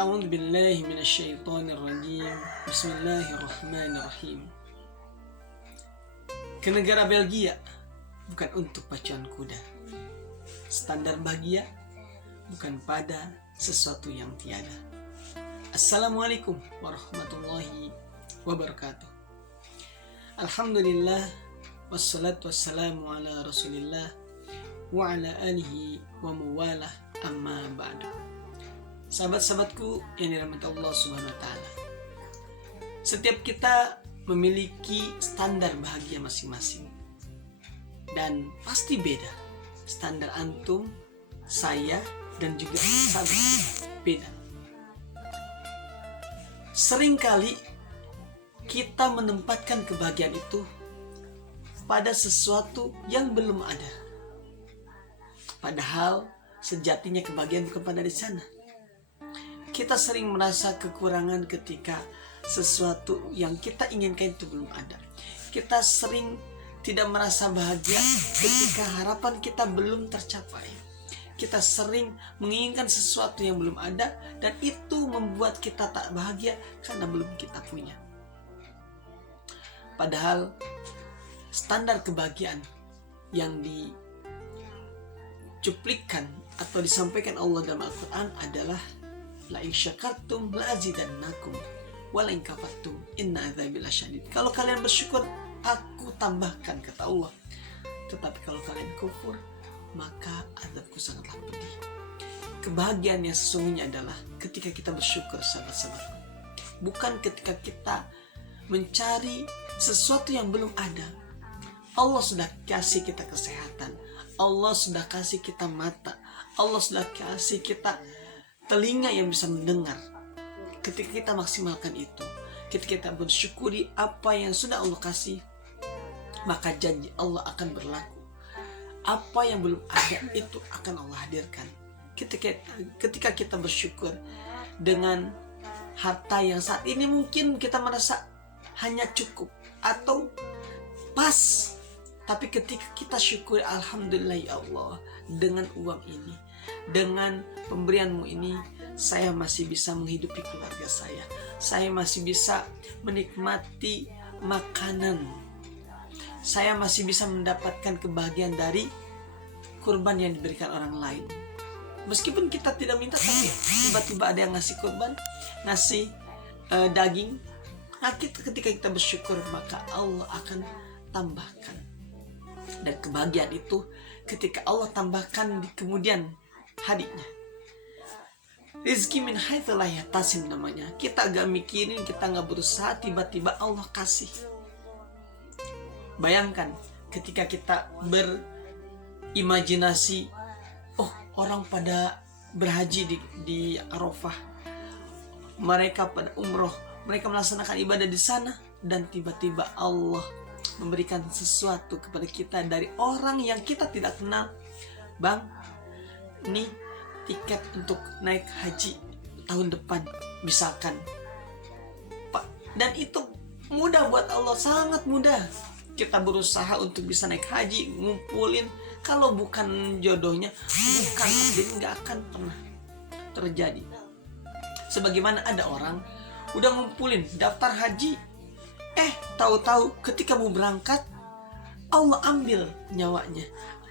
A'udzu billahi minasyaitonir rajim. Bismillahirrahmanirrahim. Ke negara Belgia bukan untuk pacuan kuda. Standar bahagia bukan pada sesuatu yang tiada. Assalamualaikum warahmatullahi wabarakatuh. Alhamdulillah wassalatu wassalamu ala Rasulillah wa ala alihi wa mawalah, amma ba'du. Sahabat-sahabatku yang dirahmati Allah Subhanahu wa taala. Setiap kita memiliki standar bahagia masing-masing. Dan pasti beda. Standar antum, saya, dan juga sahabat beda. Seringkali kita menempatkan kebahagiaan itu pada sesuatu yang belum ada. Padahal sejatinya kebahagiaan bukan pada di sana. Kita sering merasa kekurangan ketika sesuatu yang kita inginkan itu belum ada. Kita sering tidak merasa bahagia ketika harapan kita belum tercapai. Kita sering menginginkan sesuatu yang belum ada, dan itu membuat kita tak bahagia karena belum kita punya. Padahal standar kebahagiaan yang dicuplikan atau disampaikan Allah dalam Al-Quran adalah la in syakartum la azidannakum wa la in kafartum inna adzabi lasyadid. Kalau kalian bersyukur, aku tambahkan, kata Allah. Tetapi kalau kalian kufur, maka azabku sangatlah pedih. Kebahagiaan yang sesungguhnya adalah ketika kita bersyukur, sahabat-sahabat. Bukan ketika kita mencari sesuatu yang belum ada. Allah sudah kasih kita kesehatan. Allah sudah kasih kita mata. Allah sudah kasih kita telinga yang bisa mendengar. Ketika kita maksimalkan itu, ketika kita bersyukuri apa yang sudah Allah kasih, maka janji Allah akan berlaku. Apa yang belum ada itu akan Allah hadirkan. Ketika kita bersyukur dengan harta yang saat ini mungkin kita merasa hanya cukup atau pas, tapi ketika kita syukur, alhamdulillah ya Allah, dengan uang ini, dengan pemberianmu ini, saya masih bisa menghidupi keluarga saya masih bisa menikmati makanan, saya masih bisa mendapatkan kebahagiaan dari kurban yang diberikan orang lain. Meskipun kita tidak minta, tapi tiba-tiba ada yang ngasih kurban, ngasih daging. Nah, ketika kita bersyukur, maka Allah akan tambahkan. Dan kebahagiaan itu ketika Allah tambahkan di kemudian harinya. Rizki min haitsu la yahtasib namanya. Kita agak mikirin, kita nggak berusaha, tiba-tiba Allah kasih. Bayangkan ketika kita berimajinasi, oh orang pada berhaji di Arafah, mereka pada umroh, mereka melaksanakan ibadah di sana, dan tiba-tiba Allah memberikan sesuatu kepada kita dari orang yang kita tidak kenal. Bang, nih tiket untuk naik haji tahun depan misalkan, Pak. Dan itu mudah buat Allah, sangat mudah. Kita berusaha untuk bisa naik haji, ngumpulin. Kalau bukan jodohnya, bukan takdirnya, nggak akan pernah terjadi. Sebagaimana ada orang udah ngumpulin daftar haji, tahu-tahu ketika mau berangkat Allah ambil nyawanya.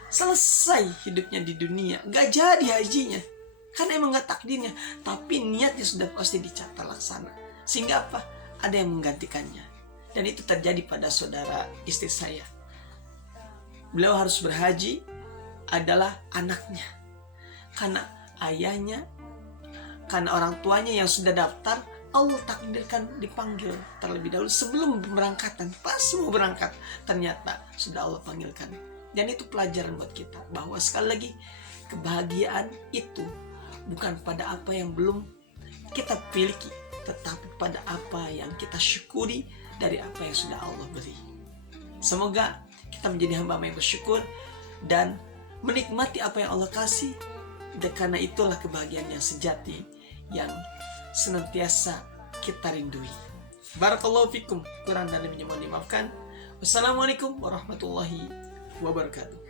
Selesai hidupnya di dunia, gak jadi hajinya, karena emang gak takdirnya. Tapi niatnya sudah pasti dicatat laksana, sehingga apa? Ada yang menggantikannya. Dan itu terjadi pada saudara istri saya. Beliau harus berhaji adalah anaknya, karena ayahnya, karena orang tuanya yang sudah daftar, Allah takdirkan dipanggil terlebih dahulu sebelum pemberangkatan. Pas mau berangkat, ternyata sudah Allah panggilkan. Dan itu pelajaran buat kita, bahwa sekali lagi, kebahagiaan itu bukan pada apa yang belum kita miliki, tetapi pada apa yang kita syukuri dari apa yang sudah Allah beri. Semoga kita menjadi hamba yang bersyukur dan menikmati apa yang Allah kasih. Dan karena itulah kebahagiaan yang sejati yang senantiasa kita rindui. Barakallahu fikum. Kurang dan lebihnya mohon dimaafkan. Wassalamualaikum warahmatullahi wabarakatuh.